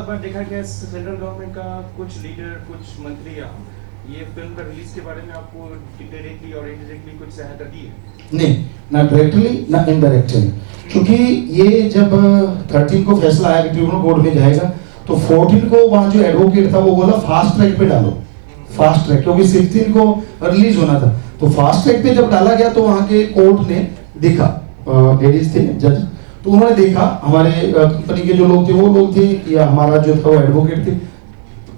बहुत बार देखा गया सेंट्रल गवर्नमेंट का कुछ लीडर, कुछ मंत्री ये फिल्म का रिलीज के बारे में आपको डायरेक्टली और इनडायरेक्टली कुछ सहायता दी है? नहीं, ना डायरेक्टली ना इनडायरेक्टली, क्योंकि ये जब 13 को फैसला आया कि ट्रिब्यूनल कोर्ट में जाएगा, तो 14 को वहाँ जो एडवोकेट था वो बोला फास्ट ट्रैक पे डालो, फास्ट ट्रैक, क्योंकि 16 को रिलीज होना था। तो फास्ट ट्रैक पे जब डाला गया तो वहाँ के कोर्ट ने देखा, लेडीज थे जज, तो उन्होंने देखा, हमारे कंपनी के जो लोग थे वो लोग थे, या हमारा जो था वो एडवोकेट थे,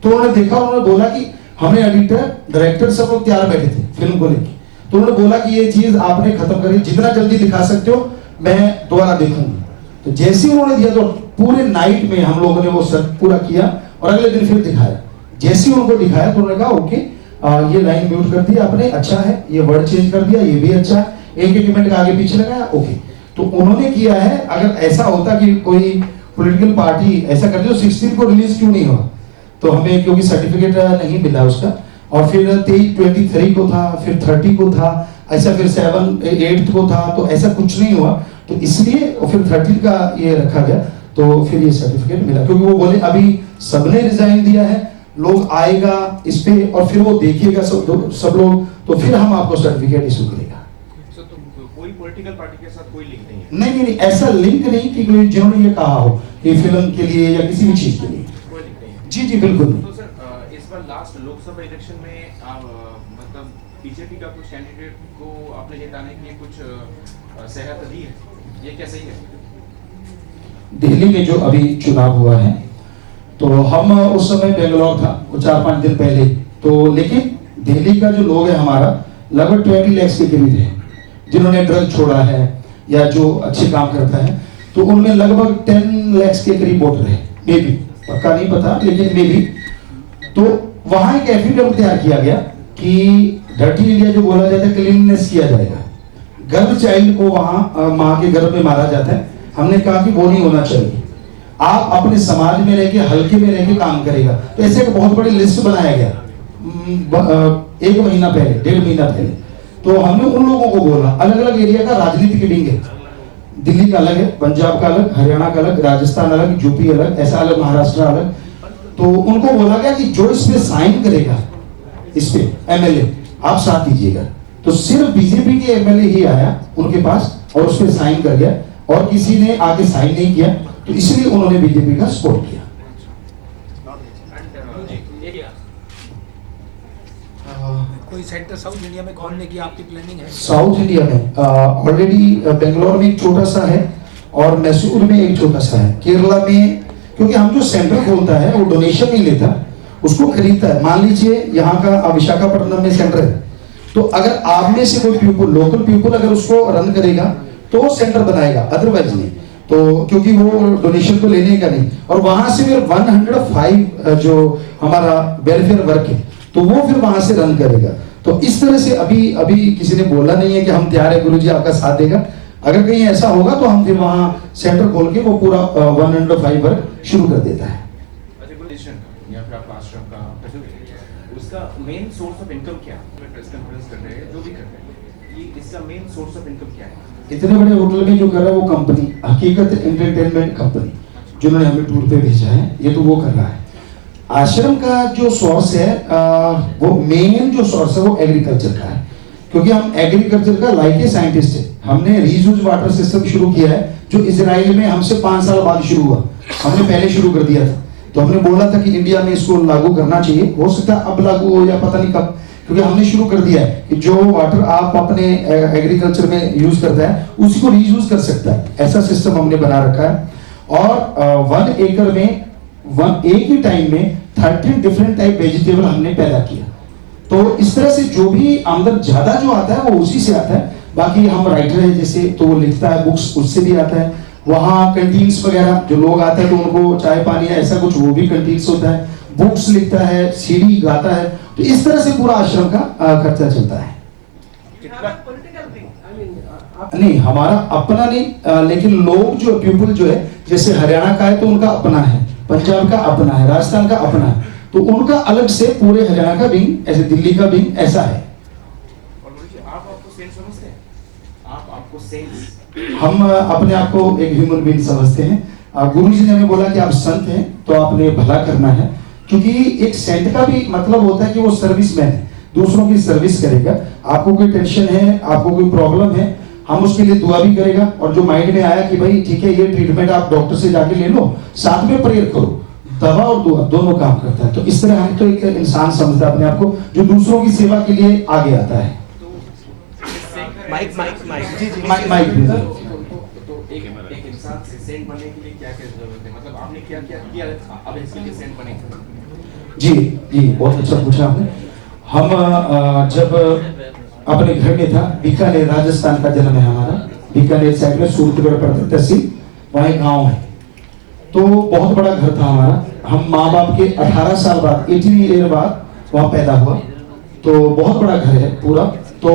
तो उन्होंने देखा, उन्होंने बोला कि हमें एडिटर डायरेक्टर सब लोग तैयार बैठे थे फिल्म को लेकर, तो उन्होंने बोला कि ये चीज आपने खत्म करी, जितना जल्दी दिखा सकते हो मैं दोबारा देखूंगी। तो जैसे ही उन्होंने दिया तो पूरे नाइट में हम लोगों ने वो सब पूरा किया और अगले दिन फिर दिखाया। जैसे ही उनको दिखाया तो उन्होंने कहा ओके, ये लाइन म्यूट कर दिया आपने, अच्छा है, ये वर्ड चेंज कर दिया, ये भी अच्छा है, एक मिनट का आगे पीछे लगाया, ओके। तो उन्होंने किया है। अगर ऐसा होता कि कोई पॉलिटिकल पार्टी ऐसा करती तो 16 को रिलीज क्यों नहीं हुआ, तो हमें क्योंकि सर्टिफिकेट नहीं मिला उसका, और फिर 23 को था, फिर 30 को था, ऐसा फिर 7-8 को था, तो ऐसा कुछ नहीं हुआ, तो इसलिए फिर 13 का ये रखा गया, तो फिर ये सर्टिफिकेट मिला, क्योंकि वो बोले अभी सबने रिजाइन दिया है, लोग आएगा इस पे और फिर वो देखिएगा सब लोग, तो फिर हम आपको सर्टिफिकेट इशू करेगा। तो कोई पॉलिटिकल पार्टी के साथ कोई लिंक नहीं है? नहीं, ऐसा लिंक नहीं कि कोई जिन्होंने ये कहा हो कि फिल्म के लिए या किसी भी चीज के लिए, कोई लिंक नहीं है। जी बिल्कुल। तो सर इस बार लास्ट लोकसभा इलेक्शन में मतलब बीजेपी का कुछ कैंडिडेट को आपने जिताने के लिए कुछ सहायता दी है, ये क्या सही है? दिल्ली में जो अभी चुनाव हुआ है, तो हम उस समय बेंगलोर था, वो 4-5 दिन पहले, तो लेकिन दिल्ली का जो लोग है हमारा लगभग 20 लाख के करीब है, जिन्होंने ड्रग छोड़ा है या जो अच्छे काम करता है, तो उनमें लगभग 10 लाख के करीब वोटर है, मे बी, पक्का नहीं पता लेकिन मे बी। तो वहां एक एफिडेविट तैयार किया गया कि डर्टी इंडिया जो बोला जाता है क्लीननेस किया जाएगा, गर्भ चाइल्ड को वहां माँ के गर्भ में मारा जाता है, हमने कहा कि वो नहीं होना चाहिए, आप अपने समाज में रह के हल्के में रह के काम करेगा। तो ऐसे एक बहुत बड़ी लिस्ट बनाया गया 1 महीना पहले, 1.5 महीना पहले, तो हमने उन लोगों को बोला, अलग अलग एरिया का राजनीतिक विंग है, दिल्ली का अलग है, पंजाब का अलग, हरियाणा का अलग, राजस्थान अलग, यूपी अलग, ऐसा अलग, महाराष्ट्र अलग, तो उनको बोला गया कि जो इस पे साइन करेगा, इस पे एमएलए आप साथ दीजिएगा। तो सिर्फ बीजेपी के एमएलए ही आया उनके पास और उस पे साइन कर गया, और किसी ने आगे साइन नहीं किया, तो इसलिए उन्होंने बीजेपी का सपोर्ट किया। कोई सेंटर साउथ इंडिया में खोलने की आपकी प्लानिंग है? साउथ इंडिया में ऑलरेडी बेंगलोर में एक छोटा सा है और मैसूर में एक छोटा सा है, केरला में, क्योंकि हम जो सेंटर खोलता है वो डोनेशन नहीं लेता, उसको खरीदता है। मान लीजिए यहाँ का विशाखापट्टनम में सेंटर है, तो अगर आप में से कोई पीपल, लोकल पीपल अगर उसको रन करेगा तो वो सेंटर बनाएगा, अदरवाइज नहीं, तो क्योंकि वो डोनेशन तो लेने का नहीं। और वहां से फिर 105 जो हमारा वेलफेयर वर्क है, तो वो फिर वहां से रन करेगा। तो इस तरह से अभी किसी ने बोला नहीं है कि हम तैयार है गुरुजी आपका साथ देगा, अगर कहीं ऐसा होगा तो हम फिर वहां सेंटर खोल के वो पूरा 105 वर्क शुरू कर देता है। या फिर आपका आश्रम का उसका मेन सोर्स ऑफ इनकम क्या है? प्रेस कॉन्फ्रेंस कर रहे हैं, जो भी कर रहे हैं, ये इसका मेन सोर्स ऑफ इनकम क्या है? इतने बड़े होटल में जो कर रहा है वो कंपनी हकीकत एंटरटेनमेंट कंपनी, जिन्होंने हमें टूर पे भेजा है, ये तो वो कर रहा है। आश्रम का जो सोर्स है वो मेन जो सोर्स है वो एग्रीकल्चर का है, क्योंकि हम एग्रीकल्चर का लाइक ए साइंटिस्ट है। हमने रीयूज वाटर सिस्टम शुरू किया है, जो इजराइल में हमसे 5 साल बाद शुरू हुआ, हमने पहले शुरू कर दिया था। तो हमने बोला था कि इंडिया में इसको लागू करना चाहिए, हो सकता है अब लागू हो या पता नहीं कब, क्योंकि हमने शुरू कर दिया है कि जो वाटर आप अपने एग्रीकल्चर में यूज करता है उसी को रीयूज कर सकता है, ऐसा सिस्टम हमने बना रखा है। और 1 एकड़ में एक ही टाइम में 13 डिफरेंट टाइप वेजिटेबल हमने पैदा किया। तो इस तरह से जो भी आमदन ज्यादा जो आता है वो उसी से आता है। बाकी हम राइटर है जैसे, तो वो लिखता है बुक्स, उससे भी आता है। वहाँ कैंटीन्स वगैरह जो लोग आते हैं तो उनको चाय पानी या ऐसा कुछ, वो भी कैंटीन्स होता है। बुक्स लिखता है, सीडी गाता है, तो इस तरह से पूरा आश्रम का खर्चा चलता है। नहीं, हमारा अपना नहीं, लेकिन लोग जो पीपल जो है, जैसे हरियाणा का है तो उनका अपना है, पंजाब का अपना है, राजस्थान का अपना है, तो उनका अलग से पूरे हरियाणा का विंग, ऐसे दिल्ली का विंग ऐसा है। आप आपको सेंस हम अपने आप को एक ह्यूमन बीइंग समझते हैं, गुरु जी ने हमें बोला कि आप संत हैं तो आपने भला करना है, क्योंकि एक सेंट का भी मतलब होता है कि वो सर्विसमैन है, दूसरों की सर्विस करेगा। आपको कोई टेंशन है, आपको कोई प्रॉब्लम है, हम उसके लिए दुआ भी करेगा, और जो माइंड में आया कि भाई ठीक है ये ट्रीटमेंट आप डॉक्टर से जाके ले लो, साथ में प्रेयर करो, दवा और दुआ दोनों काम करता है। तो इस तरह हम तो एक इंसान समझता है अपने आप को जो दूसरों की सेवा के लिए आगे आता है। माइक जी माइक भी। तो एक इंसान से सेंट बनने के लिए क्या क्या जरूरत है, मतलब आपने क्या क्या किया अब इसके लिए सेंट बने? जी बहुत अच्छा पूछा आपने। हम जब अपने घर में था, बीकानेर राजस्थान का जन्म है हमारा, बीकानेर साइड में सूरतगढ़ पड़ता तहसील, वहाँ एक गाँव है, तो बहुत बड़ा घर था हमारा। हम माँ बाप के 18 साल बाद 18 ईयर बाद वहाँ पैदा हुआ, तो बहुत बड़ा घर है पूरा। तो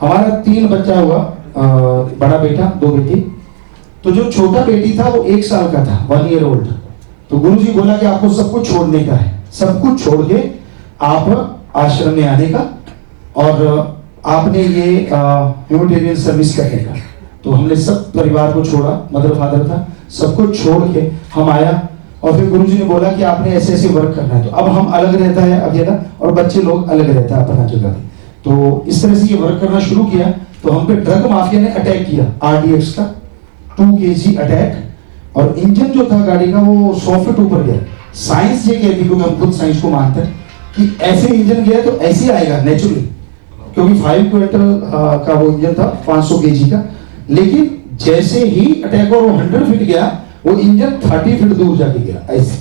हमारा 3 बच्चा हुआ, बड़ा बेटा 2 बेटी। तो जो छोटा बेटी था वो 1 साल का था, 1 ईयर ओल्ड। तो गुरु जी बोला कि आपको सब कुछ छोड़ने का है, सब कुछ छोड़ के आप आश्रम में आने का, और आपने ये ह्यूमैनिटेरियन सर्विस करने का। तो हमने सब परिवार को छोड़ा, मदर फादर था, सब कुछ छोड़ के हम आया, और फिर गुरु जी ने बोला कि आपने ऐसे ऐसे वर्क करना है। तो अब हम अलग रहता है अकेला, और बच्चे लोग अलग रहता है अपना जगह। तो इस तरह से ये वर्क करना शुरू किया। तो हम पे ड्रग माफिया ने अटैक किया, RDX का 2 kg अटैक, और इंजन जो था गाड़ी का वो 100 फीट ऊपर गया। साइंस ये कहती है, क्योंकि हम खुद साइंस को मानते हैं कि ऐसे इंजन गया तो ऐसे ही आएगा नेचुरली, क्योंकि 5 क्विंटल का वो इंजन था, 500 kg का। लेकिन जैसे ही अटैक और वो 100 फीट गया, वो इंजन 30 फीट दूर जाके गया ऐसे।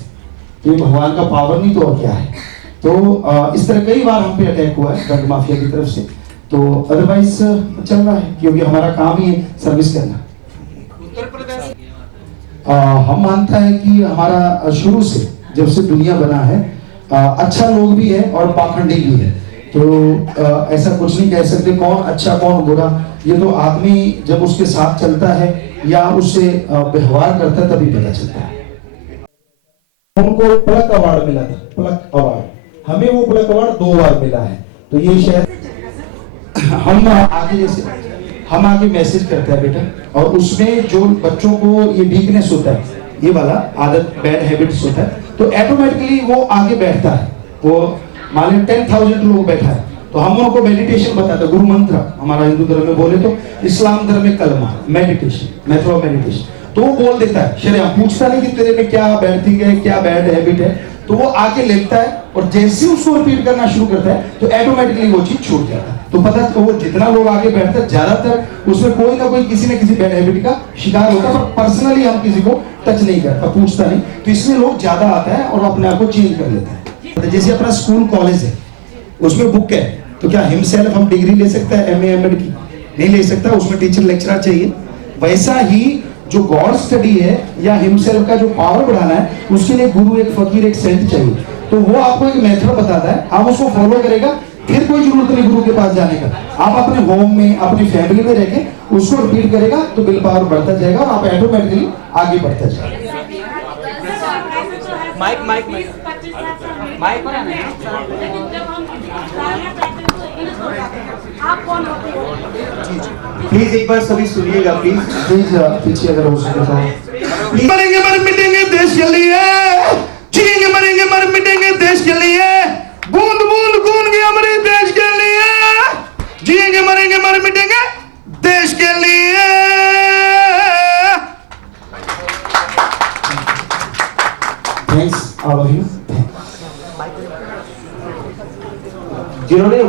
तो ये भगवान का पावर नहीं तो और क्या है। तो इस तरह कई बार हम पे अटैक हुआ है ड्रग माफिया की तरफ से। तो अदरवाइज चल रहा है, क्योंकि हमारा काम ही है सर्विस करना। उत्तर प्रदेश हम मानता है कि हमारा शुरू से जब से दुनिया बना है, अच्छा लोग भी है और पाखंडी भी है। तो ऐसा कुछ नहीं कह सकते कौन अच्छा कौन बुरा, ये तो आदमी जब उसके साथ चलता है या उससे व्यवहार करता है तभी पता चलता है। उनको प्लक अवार्ड मिला था, प्लक अवार्ड, हमें वो प्लक अवार्ड 2 बार मिला है। तो ये शायद हम आगे मैसेज करते हैं बेटा, और उसमें जो बच्चों को ये वीकनेस होता है, ये वाला आदत, बैड हैबिट्स होता है, तो ऑटोमेटिकली वो आगे बैठता है। वो मान लीजिए 10,000 लोग बैठा है, तो हम उनको मेडिटेशन बताते हैं, गुरु मंत्र हमारा हिंदू धर्म में बोले तो, इस्लाम धर्म में कलमा, मेडिटेशन, मेथड ऑफ मेडिटेशन। तो वो बोल देता है, शरीर पूछता नहीं कि तेरे में क्या बैड थिंग है, क्या बैड हैबिट है, तो वो आके लेता है, और जैसे ही उसको रिपीट करना शुरू करता है तो ऑटोमेटिकली वो चीज छूट जाता है। तो पता है वो जितना लोग आगे बैठते हैं, ज्यादातर उसमें कोई ना कोई किसी न किसी बैड हैबिट का शिकार होता है, पर पर्सनली हम किसी को टच नहीं करता, पूछता नहीं। तो इसमें लोग ज्यादा आता है और अपने आप को चेंज कर लेते हैं। जैसे अपना स्कूल कॉलेज है, उसमें बुक है, तो क्या हिमसेल्फ हम डिग्री ले सकते हैं MA MD की? नहीं ले सकता, उसमें टीचर लेक्चरर चाहिए। वैसा ही जो गॉड स्टडी है या हिमसेल्फ का जो पावर बढ़ाना है, उसके लिए गुरु, एक फकीर, एक सेंट चाहिए। तो वो आपको एक मेथड बताता है, आप उसको फॉलो करेगा, फिर कोई जरूरत नहीं गुरु के पास जाने का। आप अपने होम में, अपनी फैमिली में रहके उसको रिपीट करेगा तो विल पावर बढ़ता जाएगा, और आप ऑटोमेटिकली आगे बढ़ता जाएगा। माइक आप कौन होते हो? प्लीज एक बार सभी सुनिएगा प्लीज। पीछे अगर हो सके तो। मरेंगे मर मिटेंगे देश के लिए, जिएंगे मरेंगे मर मिटेंगे देश के लिए, बूंद बूंद खून की हमारे देश के लिए, जिएंगे मरेंगे मर मिटेंगे देश के लिए। Thanks all of you. जिन्होंने